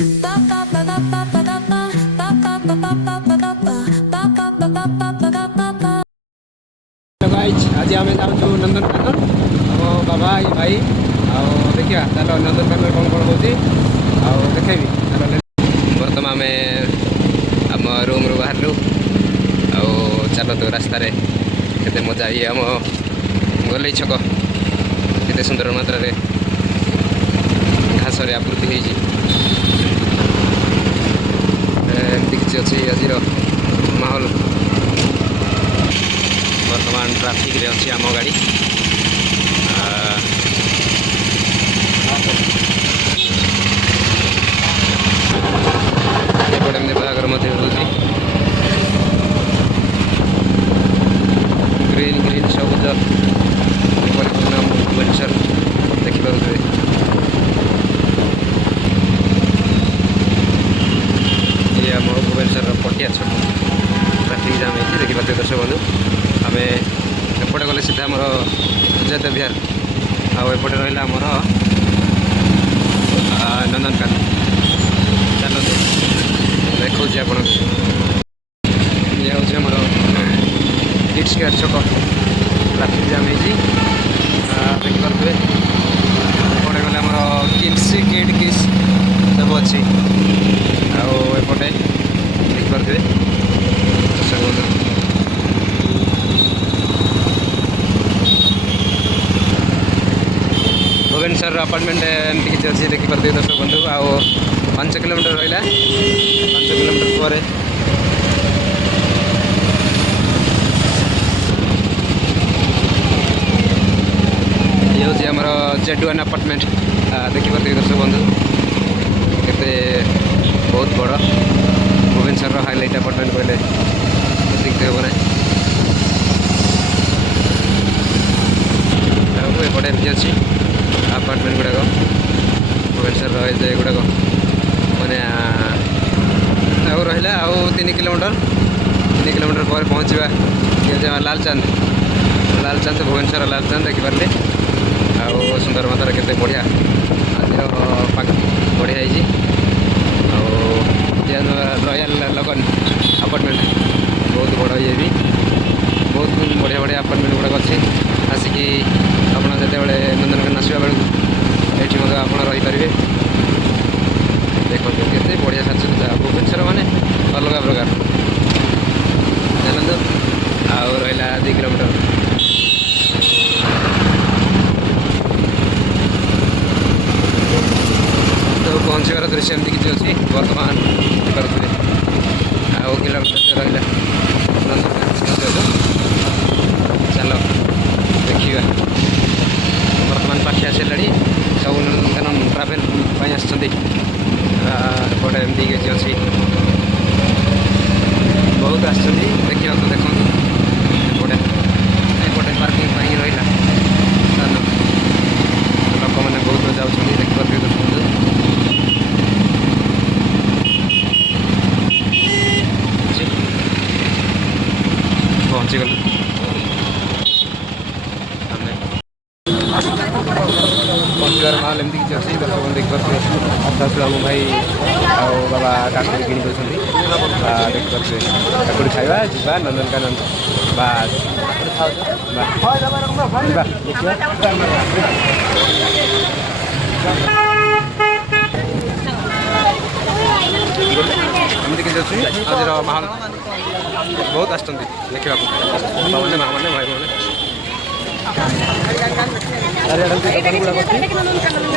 आज आम जाऊँ नंदनकानन आम बाबा ये भाई आओ देखिए चलो नंदनकानन कौन कौन होती देखेबी बर्तमान आम आम रूम रू बाहर चलो तो रास्त केते मजा ये आम गले छक केते सुंदर मात्रा घास आवृत्ति एमती किसी अच्छी आज माहौल बर्तमान ट्राफिक रे अच्छी आम गाड़ी एपटे बागर ग्रीन ग्रीन सबुज परिपूर्ण भुवनेश्वर देखिपे ये आम भुवनेश्वर पटिया छक ट्राफिक जाम हो देखिपे दर्शक बंधु आम एपटे गले सीधा आमर जयदेव विहार आउपटे रहा आमर नंदनकानन चलते देखा आप ये हूँ आमर किड्स केयर छक ट्राफिक जाम हो देखिपे एपटे गले आमर किड्स किड किस सब अच्छी आउपटे देखिपे दर्शक बंधु भुवनेश्वर अपार्टमेंट एमती किसी अच्छी देखिपे दर्शक बंधु आउ 5 किलोमीटर रहा 5 किलोमीटर पर ये हूँ आमर Z1 अपार्टमेंट देखिपे दर्शक बंधु केते बहुत बड़ भुवनेश्वर हाइलाइट अपार्टमेंट कहले देखते हे ना एपटे एमती अच्छी अपार्टमेंट गुड़ाक भुवनेश्वर रही गुड़ाक मैंने रहा आउ 3 किलोमीटर पर पहुँचा लालचांद भुवनेश्वर लालचांद देखिपारे आउ सुंदर मात्रा केते बढ़िया आज बढ़िया रॉयल लगन अपार्टमेंट बहुत बड़ ये भी बहुत बढ़िया बढ़िया अपार्टमेंट गुड़ाक अच्छी आसिकी आपड़ जिते नंदनकानन आसवा बेलू ये आप रहीपर देखो केते बढ़िया साज भुवनेश्वर माने अलग प्रकार जानते आउ रहा 2 किलोमीटर तो पहुँचवार दृश्य एमती किसी अच्छी बर्तमान करें आउ किलोमीटर रहा चलो देखा बर्तमान पाखे आसला सब नंदनकानन ट्राभेल आसपटे एमती किसी अच्छी बहुत आस देखा तो देखो एपटे पार्किंग रहा लोक मैंने बहुत जाऊँच देखिए पहुँची गल पहुँचार माल एमती किसी अच्छी दर्शक देखिए आसू आम भाई आओ बाबा काकुड़ी किणी देखिए काकुड़ी खावा जा नंदनकानन बास एमती किसी अच्छी आज माहौल बहुत आस देखा मैंने माँ मैंने भाई मैंने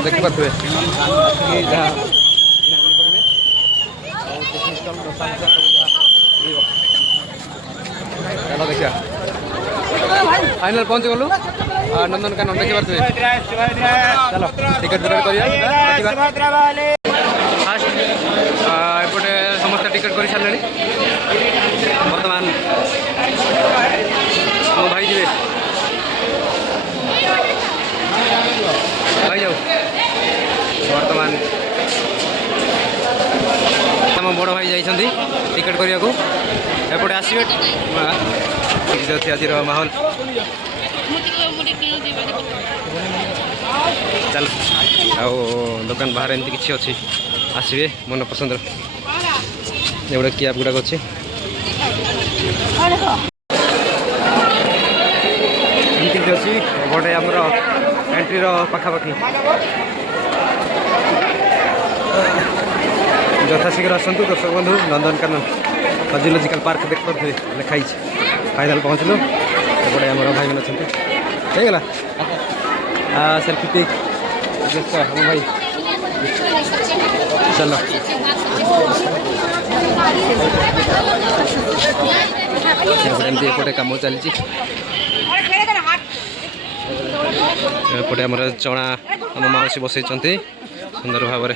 देखिपे जहाँ चलो देखा फाइनल पहुँच गलु नंदनकानन देखिपे चलो टिकट फास्ट एपटे समस्त टिकट कर सारे बर्तमान मो भाई जी भाई जाऊ बर्तमान आम बड़ भाई जाइछन्ती टिकट करने को एपटे आसवे अच्छी आज माहौल चल आओ दुकान बाहर एमती किसी अच्छी आसवे मन पसंद एगुड़ा कैब गुड़ाक अच्छे एमती अच्छी गोटे आमर एंट्रीर पाखापाखि यथाशीघ्र आसतु दर्शक बंधु नंदनकानन जूलॉजिकल पार्क देख पारे लिखाई फाइनाल पहुँचलु एपटे आम भाई मैंने अच्छा होगा सेल्फी पिक हम भाई चलो एमती एपटे कम चली एपटे आम चना आम माउसी बसई सुंदर भाव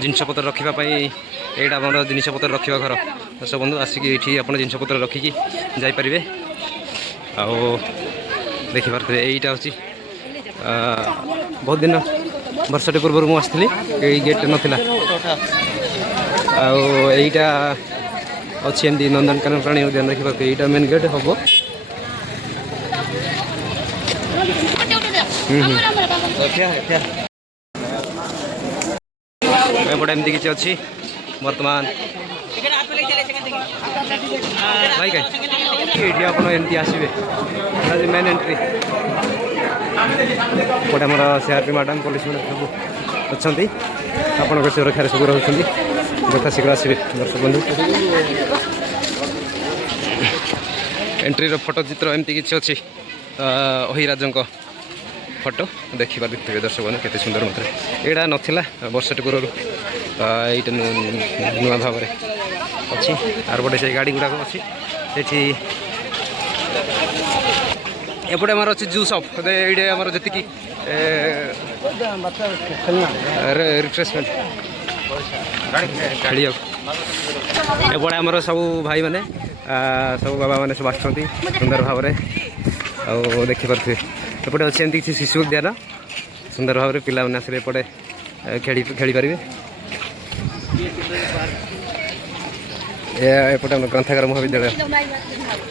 जिनपतर रखापी यहाँ आम जिनपतर रखा घर दर्शक बंधु आसिक ये आप जिनपतर रखिकी जापरें आओ देखिपे यहीटा हूँ बहुत दिन वर्षटे पूर्व मुझे यही गेट नाला आईटा अच्छी एमती नंदनकानन प्राणी उद्यान देखिपे यहाँ मेन गेट हम एपटे एमती किसी अच्छी बर्तमान भाई कहीं आप आसवे मेन एंट्री एपटे आम सीआरपी मैडम पुलिस मैडम सब अच्छा आपण सुरक्षा सब रोच यथाशीघ्र आसवे दर्शक बंधु एंट्री फोटो चित्र एमती किसी अच्छी अहिराज फोटो देखिए देखते दर्शक बंधु केते सुंदर मत यहाँ नाला वर्षटे पूर्व यहाँ नुआ भाव अच्छी आर पटे से गाड़ी गुड़ाक अच्छी एपटे आम अच्छी जूस अफ ये आम जी रिफ्रेशमेंट खेल एपटे आमर सब भाई मैंने सब बाबा मैंने सब आसुँच सुंदर भाव देखिपे एपटे अच्छे एमती किसी शिशु उद्यान सुंदर भाव में पिला मैंने आसले एपटे खेली पारे एपटे आम ग्रंथागार महाविद्यालय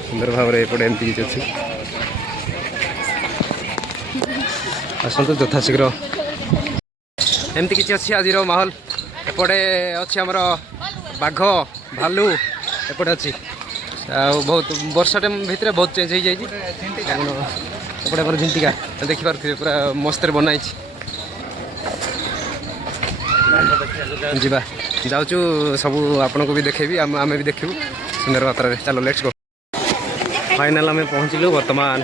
सुंदर भाव में एपटे एमती किसी अच्छी आसतु यथाशीघ्र एमती किसी अच्छी आज माहौल एपटे अच्छी आमर बाघ भालू एपटे अच्छी बहुत वर्षटे भितर बहुत चेंज हो जाए एपटे आम झिंटिका देखिपे पूरा मस्त बनाई जा जाऊँ सब आपन को भी देखेबी आम भी देखू सुंदर मात्रा चलो लेट्स गो फाइनाल आम पहुँचलु बर्तमान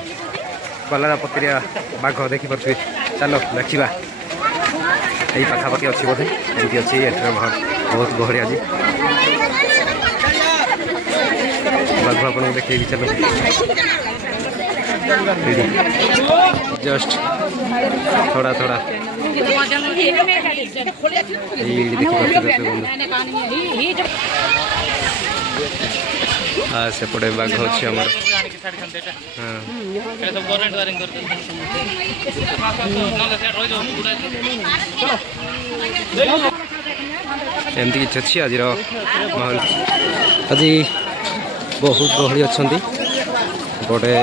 कलरा पत्रिया बाघ देखिपे चलो देखा यही पाखापाखि अच्छी बोधे एमती अच्छी बहुत गहली आज बाघ आपको देखेबी चलो जस्ट थोड़ा थोड़ा सेपटे बाघ अच्छे आम एमती किसी अच्छी आज माहौल आज बहुत गहली अच्छा गोटे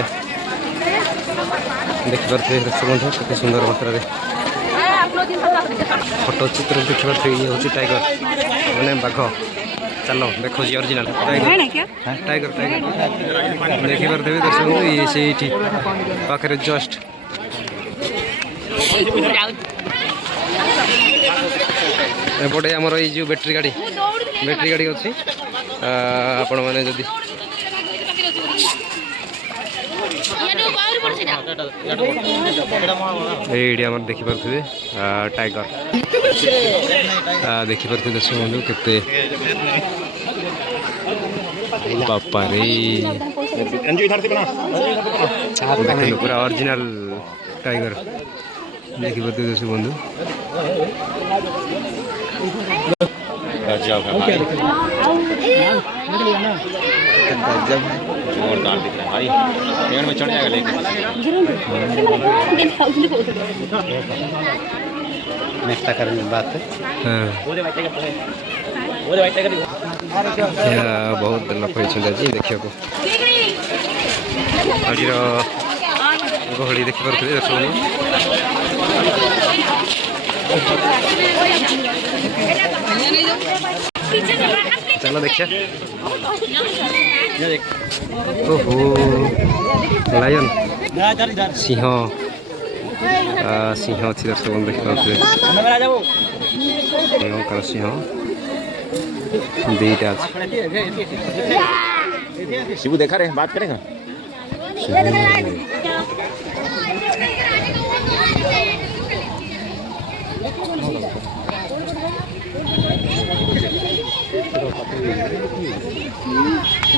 देखिपे दर्शक बंधु केते सुंदर मात्रा फोटो चित्र देखिपे ये हूँ टाइगर मैंने बाघ चलो देखो जी ओरिजिनल टाइगर टाइगर टाइगर देखिपे दर्शक बंधु ये से पाखे जस्ट एपटे आमर ये जो बैटेरी गाड़ी अच्छी आपण मैंने जदि ये आम देखिपे टाइगर देखिपे दर्शक बंधु केते बापा रे पूरा ओरिजिनल टाइगर देखिपे दर्शक बंधु गजब है भाई गजब है जोरदार दिख रहा है भाई पेड़ में चढ़ जाएगा लेके नेक्स्ट करने बात है बहुत लोक होती देखा आज गहली देखिपे दर्शक चलो देखिए। ओहो लायन सिंह सिंह अच्छी दर्शक बंधु देखते सिंह दीटा शिबू देखा रहे बात करेगा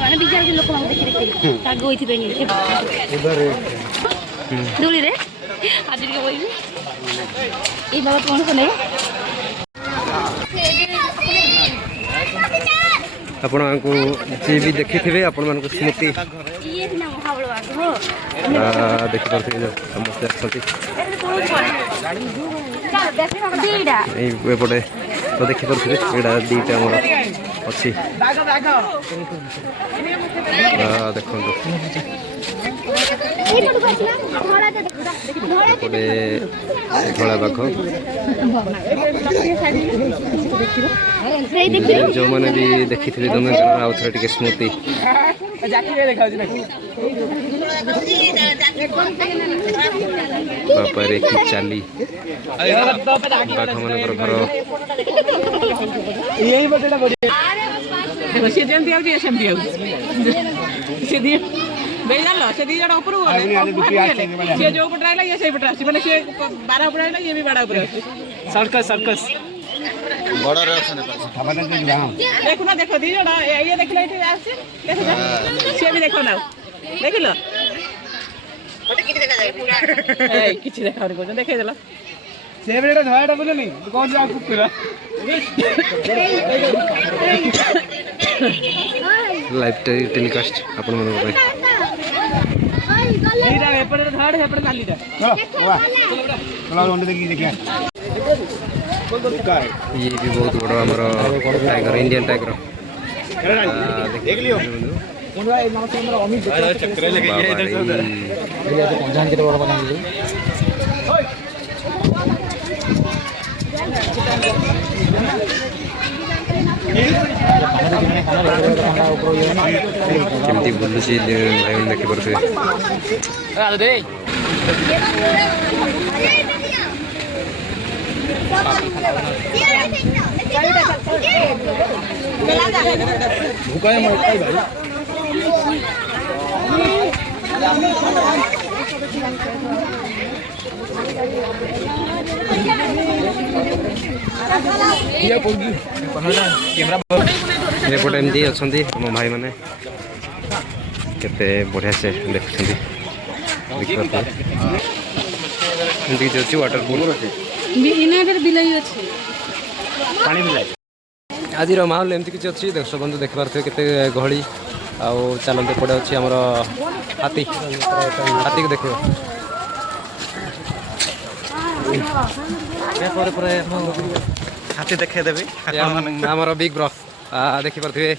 ମାନେ ବିଚାର ଲୋକ ଦେଖି ଦେଖି ତାଗ ହୋଇଥିବେ ଦୋଳିରେ ଆଜି ଟିକେ କହିବି ଏଇ ବାବା କଣ ଶୁଣେ ଆପଣଙ୍କୁ ଯିଏ ବି ଦେଖିଥିବେ ଆପଣମାନଙ୍କୁ ସ୍ମୃତି ଦେଖିପାରୁଥିବେ ସମସ୍ତେ ଅଛନ୍ତି ଏପଟେ ତ ଦେଖିପାରୁଥିବେ ଏଇଟା ଦୁଇଟା ଆମର ଅଛି ଦେଖନ୍ତୁ ଏପଟେ ଧଳା ବାଘ ଯେଉଁମାନେ ବି ଦେଖିଥିବେ ତମେ ଆଉ ଥରେ ଟିକେ ସ୍ମୃତି ବାପାରେ କି ଚାଲି ବାଘମାନଙ୍କର ଘର ସେ ଯେମିତି ଆଉଛି ସେମିତି ଆଉଛି ସେ ବେଜାଣିଲ ସେ ଦି ଜଣ ଉପରକୁ ସିଏ ଯୋଉ ପଟେ ରହିଲା ଇଏ ସେଇ ପଟେ ଆସୁଛି ମାନେ ସିଏ ବାଡା ଉପରେ ରହିଲା ଇଏ ବି ବାଡା ଉପରେ ଆସୁଛି ସର୍କସ୍ ସର୍କସ୍ ବଡରେ ଅଛନ୍ତି ଦେଖୁନ ଦେଖ ଦି ଜଣ ଇଏ ଦେଖିଲା ଏଠି ଆସୁଛି ଦେଖୁଛ ସିଏ ବି ଦେଖ ନା ଦେଖିଲ କିଛି ଦେଖାଉନି କହୁଛ ଦେଖେଇଦେଲ ସେ ବେଟା ଧଳାଟା ବୁଲୁନି କଣ ଯାଉ କୁକୁର ଲାଇଭ୍ ଟେଲିକାଷ୍ଟ ଆପଣମାନଙ୍କ ପାଇଁ ଏପଟେ ଧଳାଟା ସେପଟେ ନାଲିଟା ଇଏ ବି ବହୁତ ବଡ଼ ଆମର ଟାଇଗର ଇଣ୍ଡିଆନ୍ ଟାଇଗର କେମିତି ବୁଲୁଛି ଭାଇମାନେ ଦେଖିପାରୁଥିବେ ଏପଟେ ଏମିତି ଅଛନ୍ତି ଆମ ଭାଇମାନେ କେତେ ବଢ଼ିଆ ସେ ଦେଖୁଛନ୍ତି ଦେଖିପାରୁଥିବେ ଏମିତି କିଛି ଅଛି ୱାଟରପୁଲ୍ ପାଣି ବିଲାଇ ଆଜିର ମାହୋଲ ଏମିତି କିଛି ଅଛି ଦର୍ଶକ ବନ୍ଧୁ ଦେଖିପାରୁଥିବେ କେତେ ଗହଳି ଆଉ ଚାଲନ୍ତୁ ଏପଟେ ଅଛି ଆମର ହାତୀ ହାତୀକୁ ଦେଖିବ ହାତୀ ଦେଖେଇଦେବି ଆମର ବିଗ୍ ବ୍ରସ୍ ଦେଖିପାରୁଥିବେ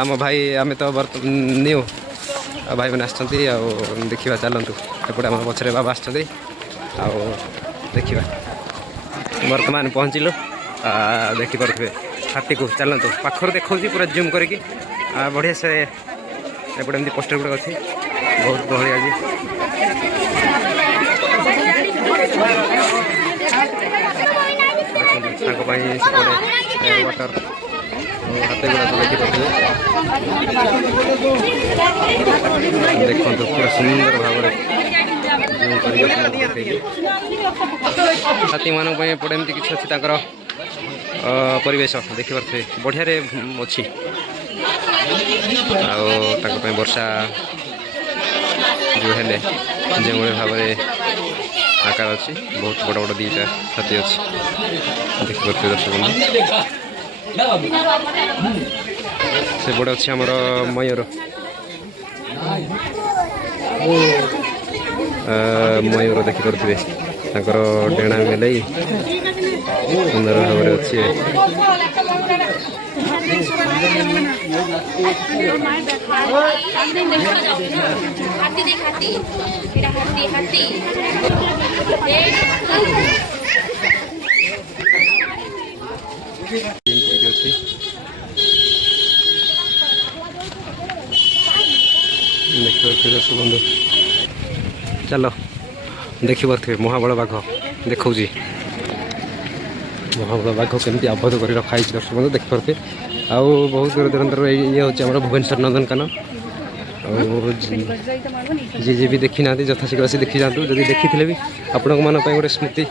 ଆମ ଭାଇ ଆମେ ତ ନ୍ୟୁ ଭାଇମାନେ ଆସିଛନ୍ତି ଆଉ ଦେଖିବା ଚାଲନ୍ତୁ ଏପଟେ ଆମ ପଛରେ ବାବା ଆସିଛନ୍ତି ଆଉ ଦେଖିବା ବର୍ତ୍ତମାନ ପହଞ୍ଚିଲୁ ଦେଖିପାରୁଥିବେ ହାତୀକୁ ଚାଲନ୍ତୁ ପାଖରୁ ଦେଖାଉଛି ପୁରା ଜୁମ୍ କରିକି ବଢ଼ିଆ ସେ ଏପଟେ ଏମିତି ପୋଷ୍ଟର ଗୁଡ଼ାକ ଅଛି ବହୁତ ଗହଳି ଆଜି ତାଙ୍କ ପାଇଁ ସେପଟେ ୱାଟର ହାତୀ ଗୁଡ଼ାକ ଦେଖିପାରୁଥିବେ ଦେଖନ୍ତୁ ପୁରା ସୁନ୍ଦର ଭାବରେ ହାତୀମାନଙ୍କ ପାଇଁ ଏପଟେ ଏମିତି କିଛି ଅଛି ତାଙ୍କର ପରିବେଶ ଦେଖିପାରୁଥିବେ ବଢ଼ିଆରେ ଅଛି ଆଉ ତାଙ୍କ ପାଇଁ ବର୍ଷା ଯେଉଁ ହେଲେ ଯେଉଁଭଳି ଭାବରେ ଆକାର ଅଛି ବହୁତ ବଡ଼ ବଡ଼ ଦୁଇଟା ହାତୀ ଅଛି ଦେଖିପାରୁଥିବେ ଦର୍ଶକ ବନ୍ଧୁ ସେପଟେ ଅଛି ଆମର ମୟୂର ମୟୂର ଦେଖିପାରୁଥିବେ ତାଙ୍କର ଡେଣା ମେଲେଇ ସୁନ୍ଦର ଭାବରେ ଅଛି। हाथी देख हाथी हाथी हाथी ଅଛି ଦେଖିପାରୁଥିବେ ଦର୍ଶକ ବନ୍ଧୁ। ଚାଲ ଦେଖିପାରୁଥିବେ ମହାବଳ ବାଘ ଦେଖାଉଛି। ମହାବଳ ବାଘ କେମିତି ଆବଦ୍ଧ କରି ରଖାହେଇଛି ଦର୍ଶକ ବନ୍ଧୁ ଦେଖିପାରୁଥିବେ। ଆଉ ବହୁତ ଦୂର ଦୂରାନ୍ତର ଇଏ ହେଉଛି ଆମର ଭୁବନେଶ୍ୱର ନନ୍ଦନକାନନ। ଆଉ ଯିଏ ବି ଦେଖି ନାହାନ୍ତି ଯଥାଶୀଘ୍ର ଆସି ଦେଖି ଯାଆନ୍ତୁ। ଯଦି ଦେଖିଥିଲେ ବି ଆପଣଙ୍କ ମାନଙ୍କ ପାଇଁ ଗୋଟେ ସ୍ମୃତି।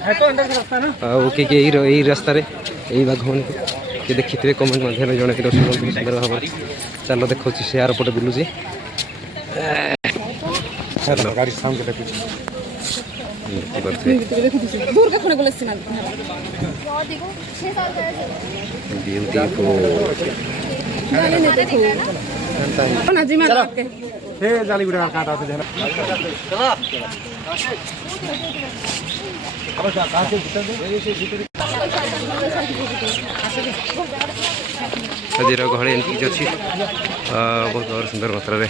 ଆଉ କିଏ ଏଇ ରାସ୍ତାରେ ଏଇ ବାଘମାନଙ୍କୁ କିଏ ଦେଖିଥିବେ କମେଣ୍ଟ ମାଧ୍ୟମରେ ଜଣେଇକି ଦର୍ଶକ ବନ୍ଧୁ ସୁନ୍ଦର ଭାବରେ। ଚାଲ ଦେଖାଉଛି ସେ ଆର ପଟେ ବୁଲୁଛି। ଗାଡ଼ି ସାଉଣ୍ଡ ଦେଖୁଛି ଆଜିର ଗହଳି ଏମିତି କିଛି ଅଛି ବହୁତ ଭାବରେ ସୁନ୍ଦର ମାତ୍ରାରେ।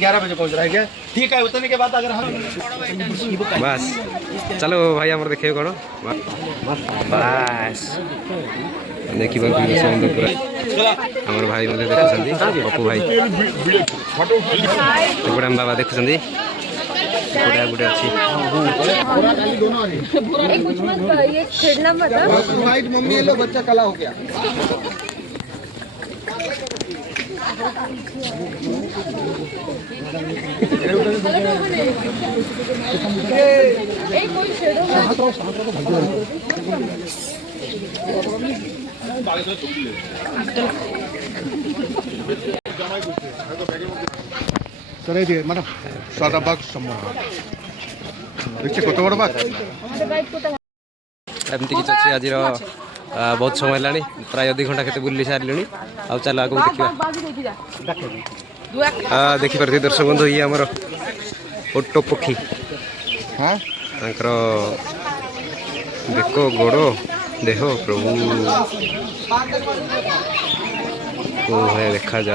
11 बजे पहुंच रहा है क्या? ठीक है, उतरने के बाद अगर हम ବାସ୍ ଚାଲ ଭାଇ ଆମର ଦେଖିବେ କ'ଣ ବାସ୍ ଦେଖିବାକୁ ପୁରା ଆମର ଭାଇ ମଧ୍ୟ ଦେଖୁଛନ୍ତି ପପୁ ଭାଇ ଏପଟେ ଆମ ବାବା ଦେଖୁଛନ୍ତି ଏପଟେ ଗୋଟେ ଅଛି मम्मी ये लो बच्चा कला हो गया। सर ये मतलब सादा बाग सम्मान देखिए कत बड़ बाग एमती किसी अच्छी आज बहुत समय है प्राय 2 घंटा केते बुली सारे आउ चल आगे देखा देखिपारे दर्शक बंधु ये आमर ओटो पक्षी हाँ बेक गोड़ देह प्रभु देखा जा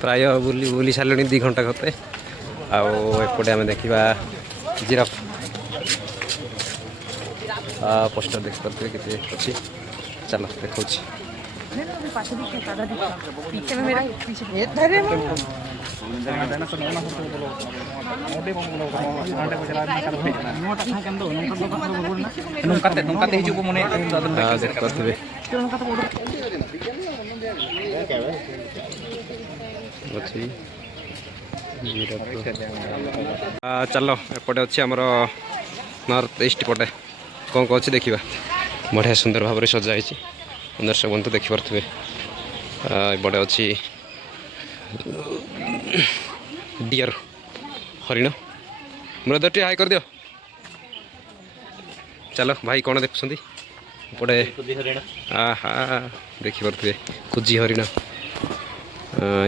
प्राय बुली बुली सारे 2 घंटा करते आपटे आम देखा जिराफ पोस्टर देख पारे के अच्छी चल देखा चलो एपटे अच्छे आमर नॉर्थ ईस्ट पटे कौन कौन अच्छे देखा बढ़िया सुंदर भाव में सजाई दर्शक बंधु देखिपे एपटे अच्छी डियर हरिण ब्रदर टी हाई कर दियो चलो भाई कौन देखुं एपटे आहा देखिपे कुजी हरिण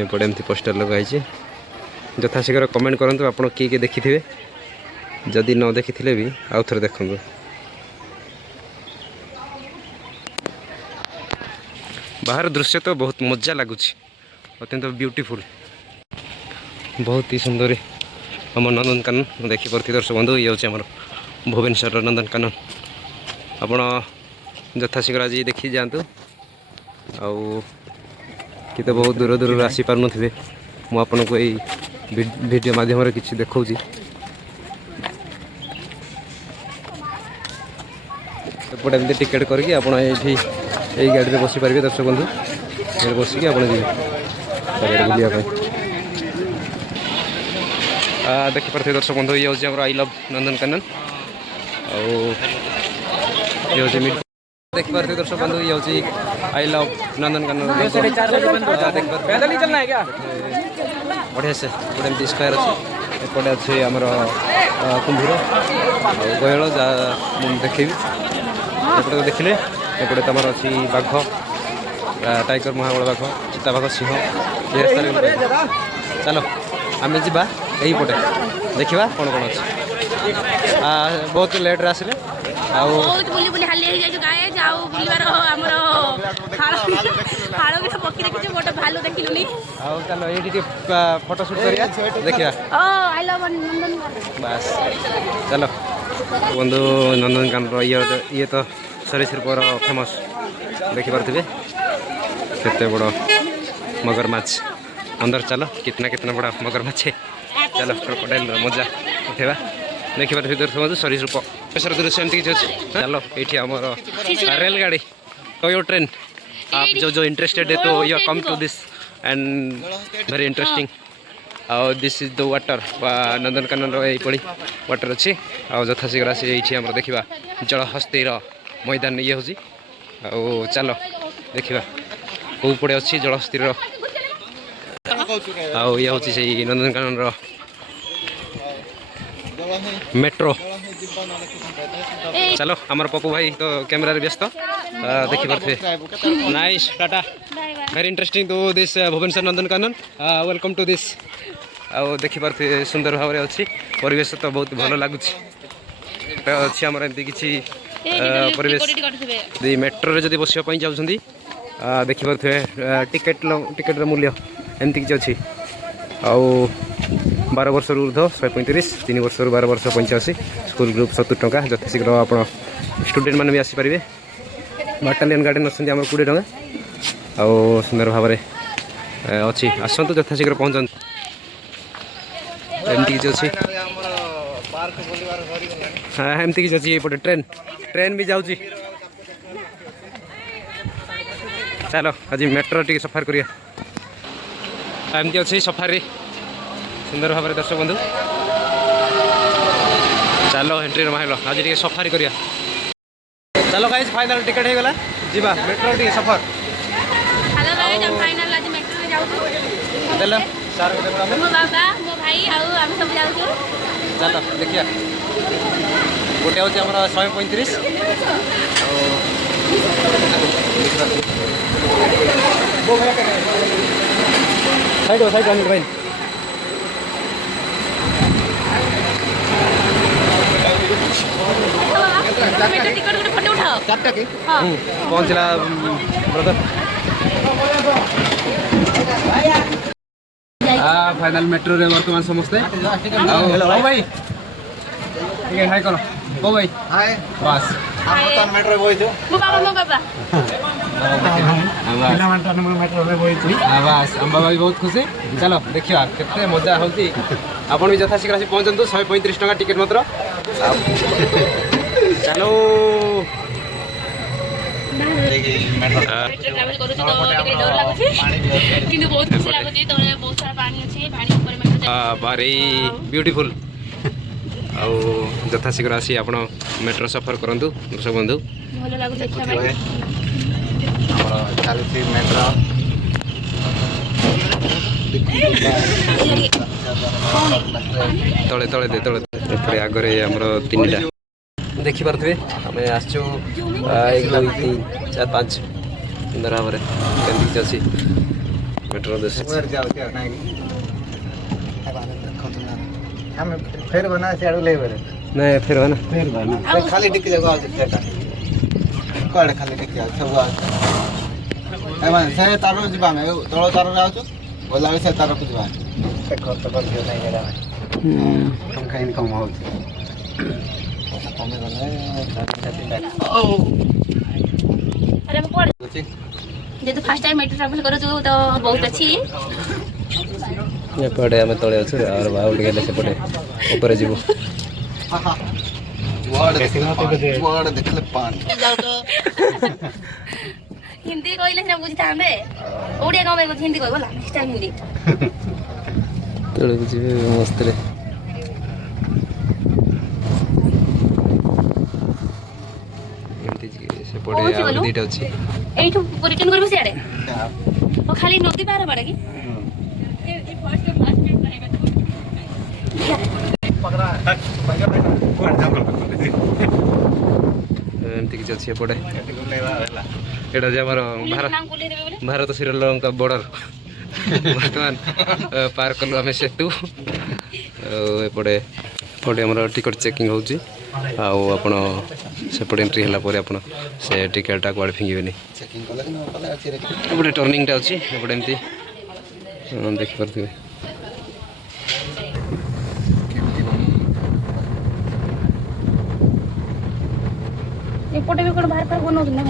एपटे एमती पोस्टर लगाई यथाशीघ्र कमेंट करूँ आप किए देखि थे जदि न देखी भी आउ थे देखु बाहर दृश्य तो बहुत मजा लगुच अत्यंत ब्यूटीफुल बहुत ही सुंदर आम नंदनकानन देखिपे दर्शक बंधु ये हूँ आम भुवनेश्वर नंदनकानन आपण यथाशीघ्र आज देखी जातु आउ कि तो बहुत दूर दूर आसी पार थे मुझे को यही वीडियो माध्यम किसी देखा एपटे एमती टिकेट करके आप गाड़ी में बसी पारे दर्शक बंधु ये बसिक आप बुलाया देखिपे दर्शक बंधु ये हूँ आई लव नंदनकानन देखिपे दर्शक बंधु ये हूँ आई लव नंदनकानन देखिए बढ़िया से गोटे स्क्वायर अच्छे एपटे अच्छे आमर कुंभीर गयल जहाँ देखेबी एपटे तो देखिले एपटे तुम अच्छी बाघ टाइगर महाबल बाघ चिता बाघ सिंह ये रास्ता चलो आम जा यहीपटे देखा कौन कौन अच्छे बहुत लेट्रे आसिले बहुत बुली बुली हाली हो जाइछु गाय जाऊ बुलिबार हमर हाड़ गुटा पक्षी देखिछु गोटे भालू देखिलुनी चलो ये फोटो शूट करिया देखिया ओ आई लव नंदन बस चलो बंधु नंदनकानन ये तो सरीसृपर फेमस देखिपे केते बड़ मगरमाछ अंदर चलो कितना बड़ा मगरमाछ है चलो क्रोकोडाइल मजा उठेबा देखिए भीतर समझ सरीसृप पैसा दृश्य एमती किसी अच्छे चलो ये आम रेलगाड़ी टोयो ट्रेन आप जो इंटरेस्टेड है तो you come to this and very interesting आउ this is the water Nandankanan यही वाटर अच्छी आउ यथाशीघ्र आसी ये देखा जलहस्तीर मैदान ये हूँ चलो देखा कौ पड़े अच्छी जलहस्तीर आउ ये हूँ से नंदनकानन मेट्रो चलो आमर पप्पू भाई तो कैमरा व्यस्त देखिपे नाइस टाटा very interesting to this Bhubaneswar Nandankanan welcome to this आउ देखिपे सुंदर भाव में अच्छी परिवेश तो बहुत भल लगुच अच्छी आमर एमती किसी परिवेश मेट्रो जब बसवाई जाऊँगी देखिपे टिकेट मूल्य एमती किसी अच्छी आउ 12 वर्ष ऊर्ध 135 3 वर्ष 12 वर्ष 85 स्कूल ग्रुप 70 टंका यथाशीघ्र आप स्टूडेंट मैंने भी आसीपारे बाटालियन गार्डन अच्छे आम 20 टंका आउ सुंदर भाव में अच्छी आसतु यथाशीघ्र पहुँचते एमती किसी अच्छी हाँ एमती किसी अच्छी ये ट्रेन भी जाऊँगी चलो आज मेट्रो टी सफार करिया एमती अच्छी सफारी सुंदर भाव में दर्शक बंधु चलो एंट्री माइल आज टे सफारी करिया चलो गाइस फाइनल टिकट हो गला जीवा मेट्रो टी सफर हेलो गाइस हम फाइनल आज मेट्रो में जाऊ देला सर मो बाबा मो भाई आउ हम सब जाऊ चलो देखिया गोटे हूँ आम 135 साइड अनिल भाई मेट्रो टिकट गोटे फोटो उठाओ चारटा की हां पहुँचला ब्रदर फाइनल मेट्रो रे वर्तमान समस्ते ओ भाई ठीक है हाय करो ओ भाई हाय बस हम तो मेट्रो में बोइछु मो बाबा मेट्रो में बोइछु बस हम बाबा भी बहुत खुशी चलो देखिए केते मजा होती आपण भी यथाशीघ्र आसी पहुँचतु 135 टंका टिकेट मात्र चलो ट्रैवल करू तो टिके डर लागुची किंतु बहुत खुशी लागुची तळे बहुत सारा पानी अछि पानी ऊपर मेट्रो भारी ब्यूटीफुल आउ यथाशीघ्र आसी आपण मेट्रो सफर करंतु दर्शक बंधु भलो लागुची अच्छा भाई हमर चालीसी मेट्रो तले तले दे तले आगे आमर 3टा देखिपे आम आसचु 1 2 3 4 5 सुंदर भाव में केमती अच्छी मेट्रो फेर बना सियाडू ले बेरे नहीं फिर बना खाली टिक जगह आ सेटा कोड खाली टिक सब आ ए मान से तारो जिबा में तळो तारो जाउछु बोला से तारो जिबा से खर्च कर दियो नहीं गेला हम का इनकम हो कमे गले ओ अरे मैं पढ़ जे तो फर्स्ट टाइम मेट्रो ट्रैवल करू तो बहुत अच्छी एपटे आम तले अच्छे और बाहु गले सेपटे ऊपर जीव जुआड़ देखले पानी हिंदी कहले ना बुझी थांबे ओडिया गाँव में हिंदी कहबो ला नेक्स्ट टाइम हिंदी तले जीव मस्त रे सेपटे आ दीटा अच्छी एठू रिटर्न करबो सियाडे ओ खाली नदी पार बाडा की एमती किसी अच्छी एपटे एटा जे आमर भारत श्रीलंका बॉर्डर बर्तमान पार कलु आम सेतु एपटे पटे आमर टिकट चेकिंग होची आपण सेपटे एंट्री होला परे आपण से टिकटटा कुआडे फिंगिबेनी एपटे टर्निंगटा अछि एपटे एमती देख पारथिबे एपटे भी कोन बाहर पर बनौ ना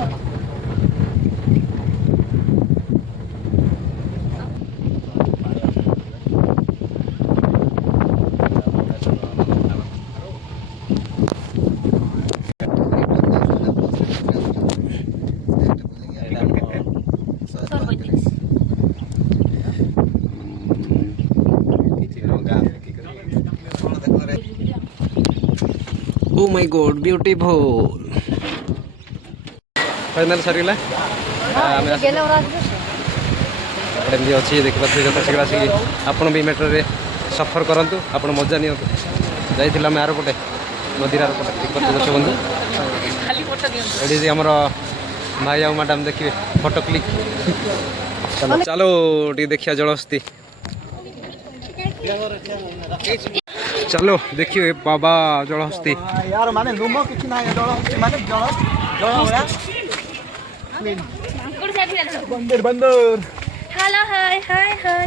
Oh my god, beautiful. Final Sarila आमे एमती अच्छी देखा जता शीघ्र आसिक आपण भी मेट्रो रे सफर करंतु आपण मजा नियंतु जाइथिला आमे आर पटे नदीर आर पटे देख पाते दर्शक बंधु खाली फोटो दियो एडी हमर भाई आ मैडम देखिए फोटो क्लिक चलो टी देखिया जलहस्ती चलो देखिए बाबा जलहस्ती यार माने लुमो किछ ना जळ माने जळ होला अंकुर से भी बंदर बंदर हेलो हाय हाय हाय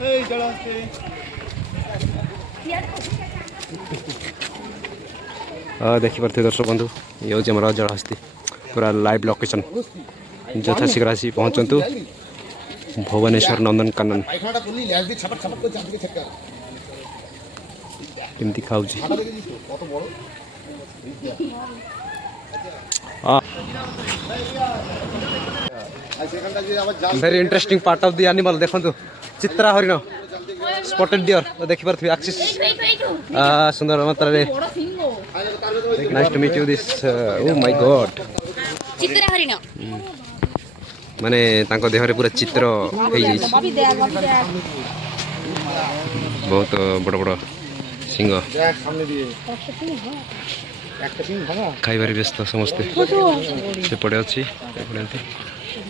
हे जळ देखी पार्थे दर्शक बंधु ये हूँ आम जलहस्ती पूरा लाइव लोकेशन यथा शीघ्र आसी पहुँचतु भुवनेश्वर नंदनकानन केमती खाऊ very interesting part of the animal देखो चित्रा हरिण स्पॉटेड डियर देखी पार्थे एक्सिस सुंदर मात्रा nice to meet you this oh my god चित्रा हरिण माने तांको देह रे पूरा चित्र हो जाई बहुत बड़ बड़ सिंह खाइबार व्यस्त समस्ते से पड़े अच्छी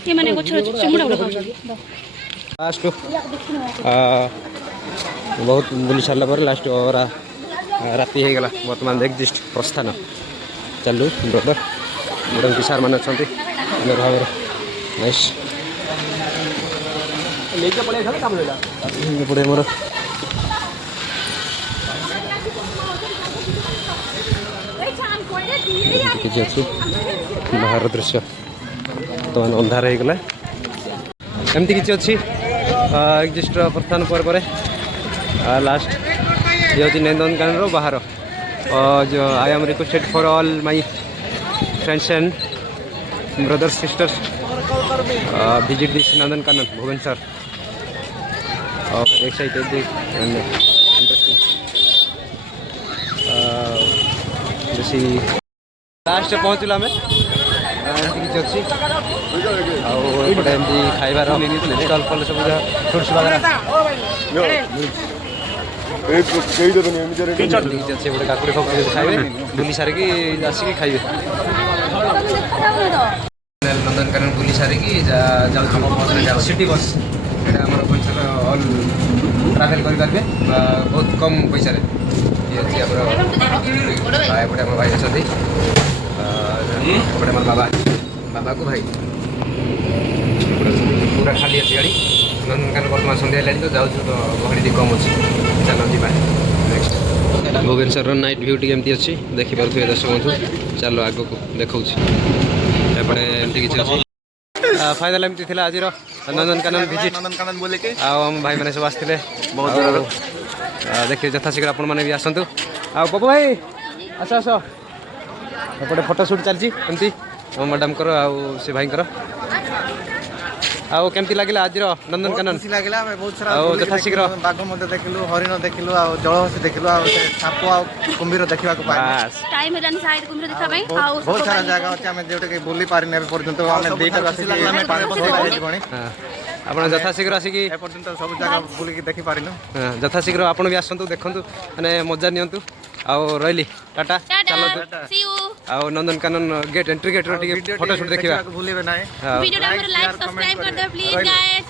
ये माने गछर चमुड़ा उड़ा लास्ट बहुत बुली सारा पर लास्ट राति हो गला बर्तमान देख जस्ट प्रस्थान चलू ब्रदर मैडम की सार मान अच्छा भाव नाइस पड़े मोर किसी अच्छी बाहर दृश्य तो अंधार हो गला एमती किसी अच्छी जस्ट प्रस्थान पर लास्ट ये हूँ नंदनकानन बाहर जो I am requested for all my friends and brothers sisters visit this Nandankanan Bhubaneswar excited and interesting जैसी लास्ट पहुँचल आम किसी अच्छी आउटे एमती खाइबार स्टल फल सब फ्रुट्स वगैरह अच्छे गोटे काकुड़ी फाकुड़ी खाइबे बुली सारिकी आसिकी खाइबे नंदनकानन बुली सारिकी जाऊँ सिटी बस ये आम भुवनेश्वर ऑल ट्राभेल करेंगे बहुत कम पैसा ये अच्छी एपटे भाई अच्छा एपटे मोर बाबा बाबा को भाई पूरा खाली अच्छी गाड़ी नंदनकानन बर्तमान सन्ध्या है तो जाऊँ तो गहड़ी कम अच्छी चल जा नेक्स्ट भुवनेश्वर नाइट भ्यू टी एमती अच्छी देखिपे दर्शक बंधु चलो आग को देखा एपटे एमती किसी अच्छी फाइनाल एमती थी आज नंदनकानन विजिट नंदनकानन बोले के आम भाई मैंने सब आसते बहुत दूर देखिए यथाशीघ्र आपण मैंने भी आसतु बाबू भाई आस आस एपटे फोटो सुट चलती एमती मैडम कर से भाई आउ केमती लगे आज नंदनकानन खुशी लागला हमें बहुत सारा यथाशीघ्र बाघ मध्य देखलु हरिण देखलु आ जलहस्ती देखलु आ साप आ कुंभीर देखा टाइम हेलानी साइड कुंभीर देखा भाई बहुत सारा जगह अच्छे आम जोटा कि बुली पारिने पर्यंत आम दुईटा आसिक 5 बजे जीवनी ଆପଣ ଯଥାଶୀଘ୍ର ଆସିକି ଏପର୍ଯ୍ୟନ୍ତ ସବୁ ଜାଗା ବୁଲିକି ଦେଖିପାରିଲୁ। ଯଥାଶୀଘ୍ର ଆପଣ ବି ଆସନ୍ତୁ ଦେଖନ୍ତୁ ମାନେ ମଜା ନିଅନ୍ତୁ ଆଉ ରହିଲି ଟାଟା ଚାଲନ୍ତୁ See you. ଆଉ ନନ୍ଦନକାନନ ଗେଟ୍ ଏଣ୍ଟ୍ରି ଗେଟ୍ର ଟିକେ ଫଟୋ ସୁଟ୍ ଦେଖିବା ଭୁଲିବେ ନାହିଁ। वीडियो को लाइक सब्सक्राइब कर दो प्लीज गाइस।